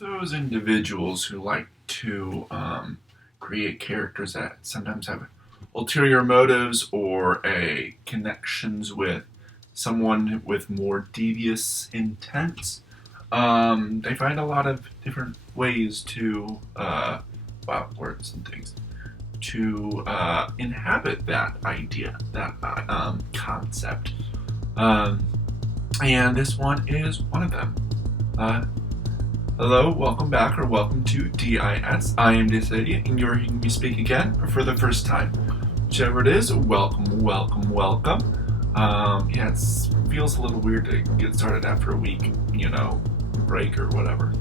those individuals who like to create characters that sometimes have ulterior motives or a connections with someone with more devious intents. They find a lot of different ways to, words and things, to inhabit that idea, that concept. And this one is one of them. Hello, welcome back, or welcome to DIS. I am Disadia, and you're hearing me speak again, or for the first time. Whichever it is, welcome. It feels a little weird to get started after a week, break or whatever.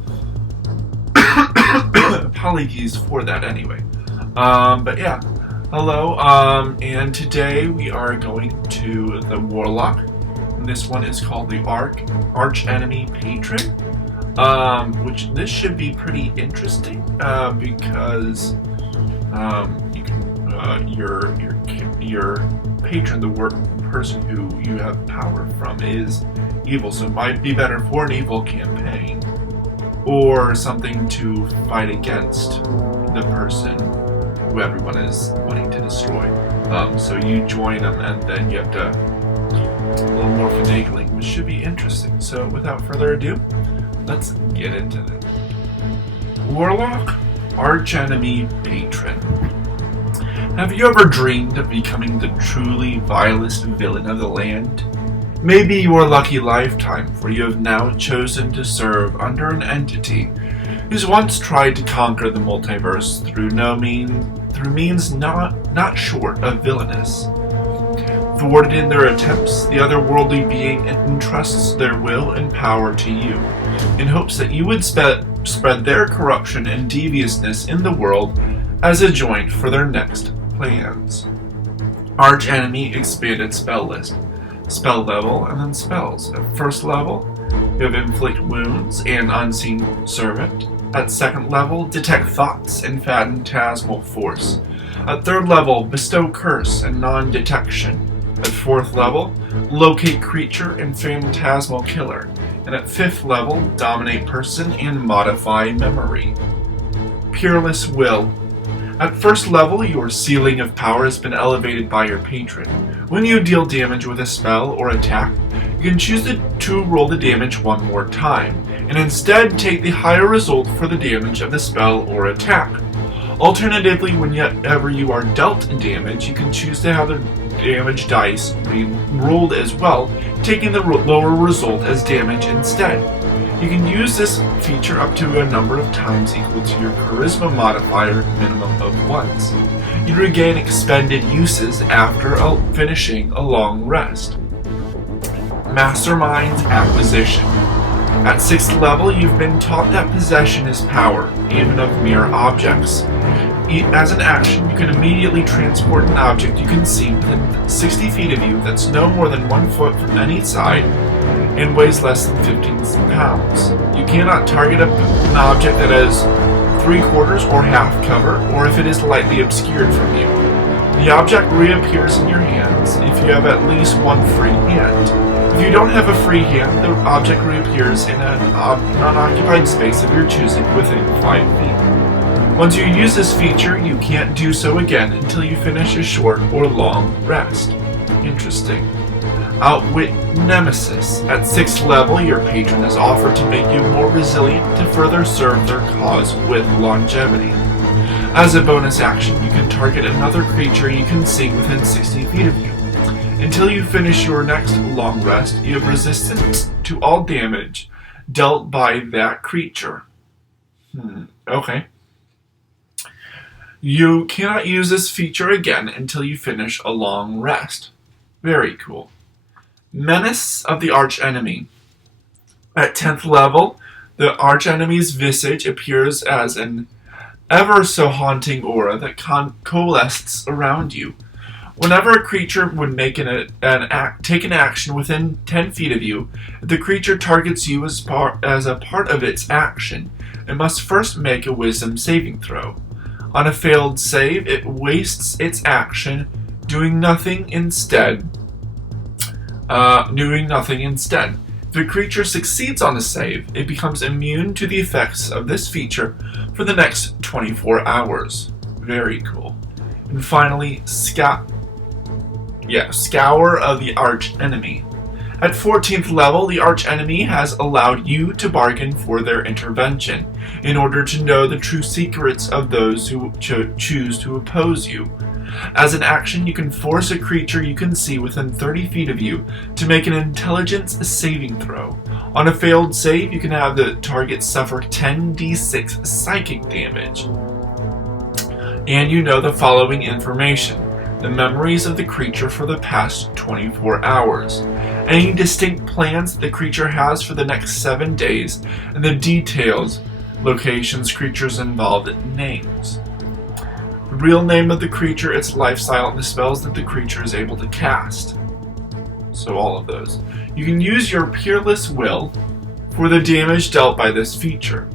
Apologies for that anyway. Hello, and today we are going to the Warlock. And this one is called the Archenemy Patron. Which this should be pretty interesting, because you can your patron, the person who you have power from, is evil, so it might be better for an evil campaign or something to fight against the person who everyone is wanting to destroy. So you join them, and then you have to a little more finagling, which should be interesting. So without further ado, let's get into it. Warlock, Archenemy Patron. Have you ever dreamed of becoming the truly vilest villain of the land? Maybe your lucky lifetime, for you have now chosen to serve under an entity who's once tried to conquer the multiverse through means not short of villainous. Thwarted in their attempts, the otherworldly being entrusts their will and power to you, in hopes that you would spread their corruption and deviousness in the world as a joint for their next plans. Archenemy expanded spell list, spell level, and then spells. At first level, you have Inflict Wounds and Unseen Servant. At second level, Detect Thoughts and Phantasmal Force. At third level, Bestow Curse and Non-Detection. At fourth level, Locate Creature and Phantasmal Killer. And at fifth level, Dominate Person and Modify Memory. Peerless Will. At first level, your ceiling of power has been elevated by your patron. When you deal damage with a spell or attack, you can choose to roll the damage one more time, and instead take the higher result for the damage of the spell or attack. Alternatively, whenever you are dealt damage, you can choose to have the damage dice be rolled as well, taking the lower result as damage instead. You can use this feature up to a number of times equal to your charisma modifier minimum of once. You regain expended uses after finishing a long rest. Mastermind's Acquisition. At 6th level, you've been taught that possession is power, even of mere objects. As an action, you can immediately transport an object you can see within 60 feet of you that's no more than 1 foot from any side and weighs less than 15 pounds. You cannot target an object that has 3/4 or half cover, or if it is lightly obscured from you. The object reappears in your hands if you have at least one free hand. If you don't have a free hand, the object reappears in an unoccupied space of your choosing within 5 feet. Once you use this feature, you can't do so again until you finish a short or long rest. Interesting. Outwit Nemesis. At 6th level, your patron has offered to make you more resilient to further serve their cause with longevity. As a bonus action, you can target another creature you can see within 60 feet of you. Until you finish your next long rest, you have resistance to all damage dealt by that creature. Okay. You cannot use this feature again until you finish a long rest. Very cool. Menace of the Archenemy. At 10th level, the Archenemy's visage appears as an ever so haunting aura that coalesces around you. Whenever a creature would make take an action within 10 feet of you, the creature targets you as a part of its action, it must first make a wisdom saving throw. On a failed save, it wastes its action, doing nothing instead. If a creature succeeds on a save, it becomes immune to the effects of this feature for the next 24 hours. Very cool. And finally, Scour of the Archenemy. At 14th level, the Archenemy has allowed you to bargain for their intervention in order to know the true secrets of those who choose to oppose you. As an action, you can force a creature you can see within 30 feet of you to make an intelligence saving throw. On a failed save, you can have the target suffer 10d6 psychic damage. And you know the following information: the memories of the creature for the past 24 hours, any distinct plans that the creature has for the next 7 days, and the details, locations, creatures involved, names. The real name of the creature, its lifestyle, and the spells that the creature is able to cast. So all of those. You can use your Peerless Will for the damage dealt by this feature.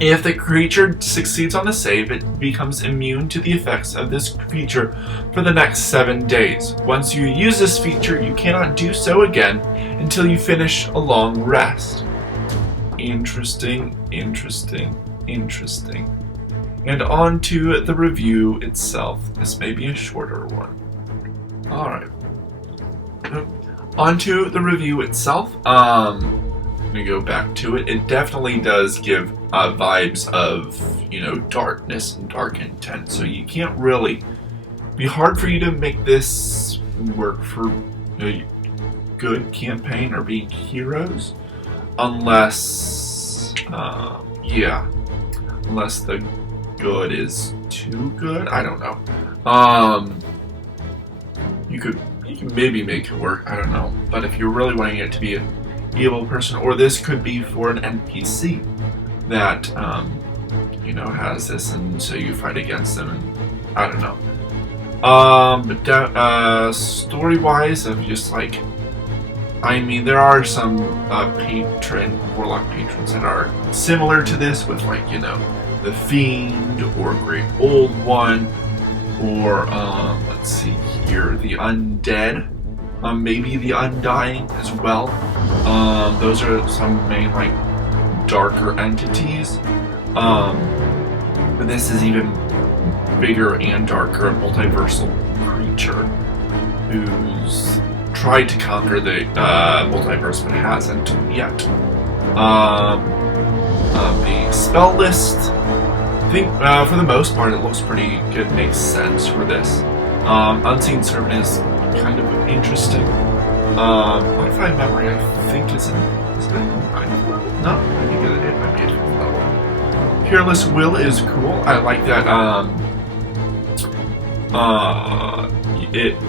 If the creature succeeds on the save, it becomes immune to the effects of this feature for the next 7 days. Once you use this feature, you cannot do so again until you finish a long rest. Interesting, interesting, interesting. And on to the review itself. This may be a shorter one. Alright. On to the review itself. Let me go back to it. It definitely does give vibes of, darkness and dark intent. So you can't really be hard for you to make this work for a good campaign or being heroes, unless the good is too good. I don't know. You can maybe make it work. I don't know. But if you're really wanting it to be an evil person, or this could be for an NPC that has this, and so you fight against them, and I don't know. But story-wise, of just like, there are some Warlock patrons that are similar to this, with the Fiend, or Great Old One, or let's see here, the Undead, maybe the Undying as well. Those are some main darker entities. But this is even bigger and darker, a multiversal creature who's tried to conquer the multiverse but hasn't yet. The spell list, I think for the most part it looks pretty good, makes sense for this. Unseen Servant is kind of interesting. Modified Memory, I think is it 9th level? No, I think it might be a 5th level. Peerless Will is cool. I like that.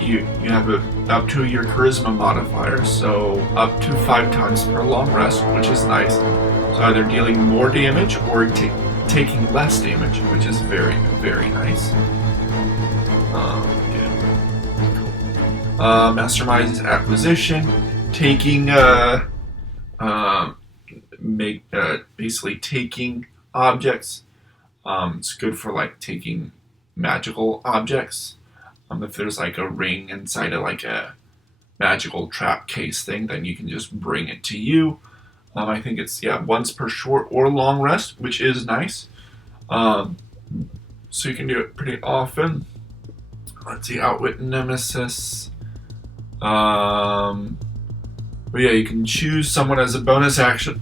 You have up to your Charisma modifier, so up to 5 times per long rest, which is nice. So either dealing more damage or taking less damage, which is very, very nice. Masterminds Acquisition, taking basically taking objects. It's good for taking magical objects. If there's a ring inside of a magical trap case thing, then you can just bring it to you. I think it's once per short or long rest, which is nice. So you can do it pretty often. Let's see, Outwit Nemesis. But yeah, you can choose someone as a bonus action,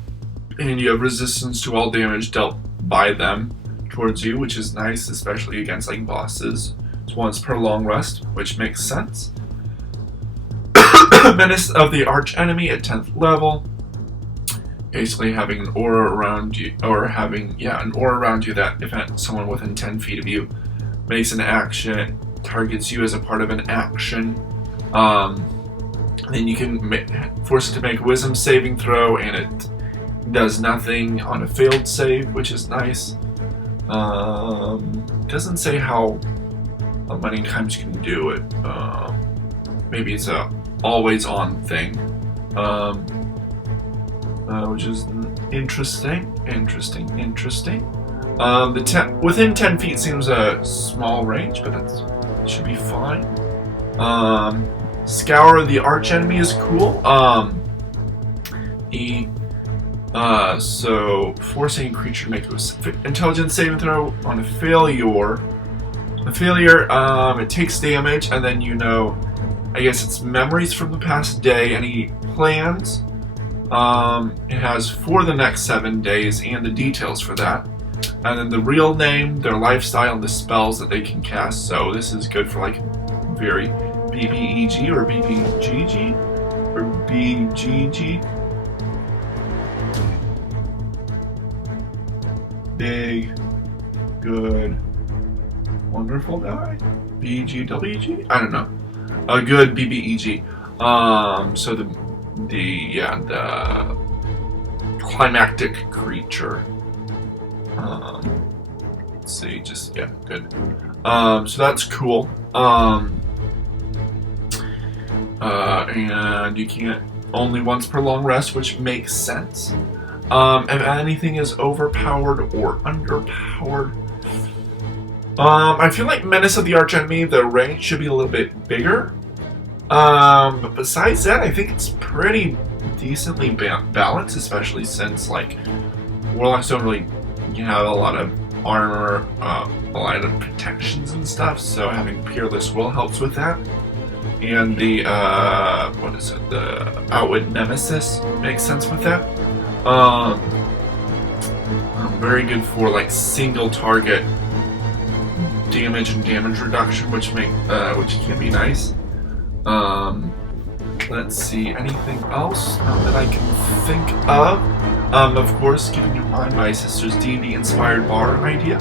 and you have resistance to all damage dealt by them towards you, which is nice, especially against bosses. It's once per long rest, which makes sense. Menace of the Archenemy at 10th level. Basically having an aura around you, or having an aura around you that if someone within 10 feet of you makes an action, targets you as a part of an action, then you can force it to make a wisdom saving throw, and it does nothing on a failed save, which is nice. Doesn't say how many times you can do it. Maybe it's a always on thing, which is interesting. Within 10 feet seems a small range, but that should be fine. Scour of the Archenemy is cool. E. So forcing a creature to make an intelligence saving throw on a failure. It takes damage, and then I guess it's memories from the past day, any plans. It has for the next 7 days and the details for that. And then the real name, their lifestyle, and the spells that they can cast. So this is good for like very BBEG or BBGG or BGG. Big, good, wonderful guy? BGWG? I don't know. A good BBEG. So the climactic creature. Let's see, good. So that's cool. And you can't only once per long rest, which makes sense. If anything is overpowered or underpowered, I feel like Menace of the Archenemy, the range should be a little bit bigger. But besides that, I think it's pretty decently balanced, especially since like Warlocks don't really have a lot of armor, a lot of protections and stuff. So having Peerless Will helps with that. And the the Outwit Nemesis makes sense with that. Very good for like single target damage and damage reduction, which can be nice. Let's see, anything else that I can think of? Of course, keeping in mind my sister's D&D inspired bar idea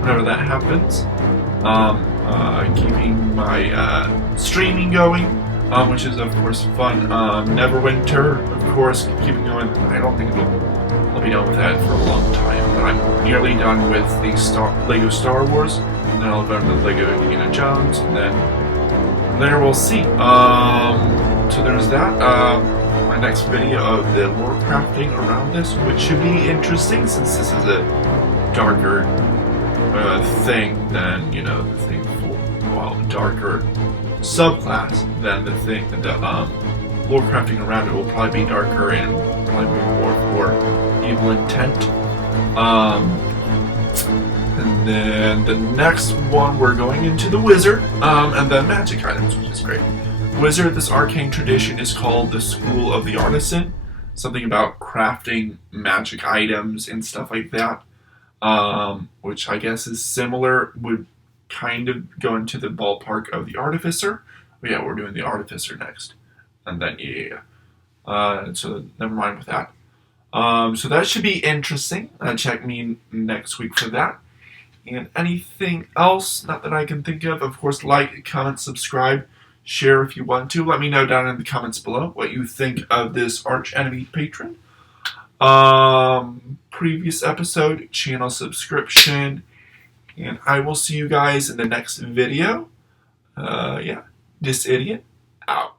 whenever that happens. Keeping my streaming going, which is of course fun. Neverwinter, of course, keeping going. I don't think I'll be done with that for a long time, but I'm nearly done with the Lego Star Wars, and then I'll go to Lego Indiana Jones, and then there we'll see. So there's that. My next video of the lore crafting around this, which should be interesting since this is a darker thing than the thing for darker subclass than the thing. The lore crafting around it will probably be darker and probably be more for evil intent. And then the next one, we're going into the wizard, and then magic items, which is great. Wizard, this arcane tradition is called the School of the Artisan. Something about crafting magic items and stuff like that, which I guess is similar, would kind of go into the ballpark of the Artificer. But yeah, we're doing the Artificer next. And then, so never mind with that. So that should be interesting. Check me next week for that. And anything else, not that I can think of course, like, comment, subscribe, share if you want to. Let me know down in the comments below what you think of this Archenemy Patron. Previous episode, channel subscription, and I will see you guys in the next video. This idiot, out.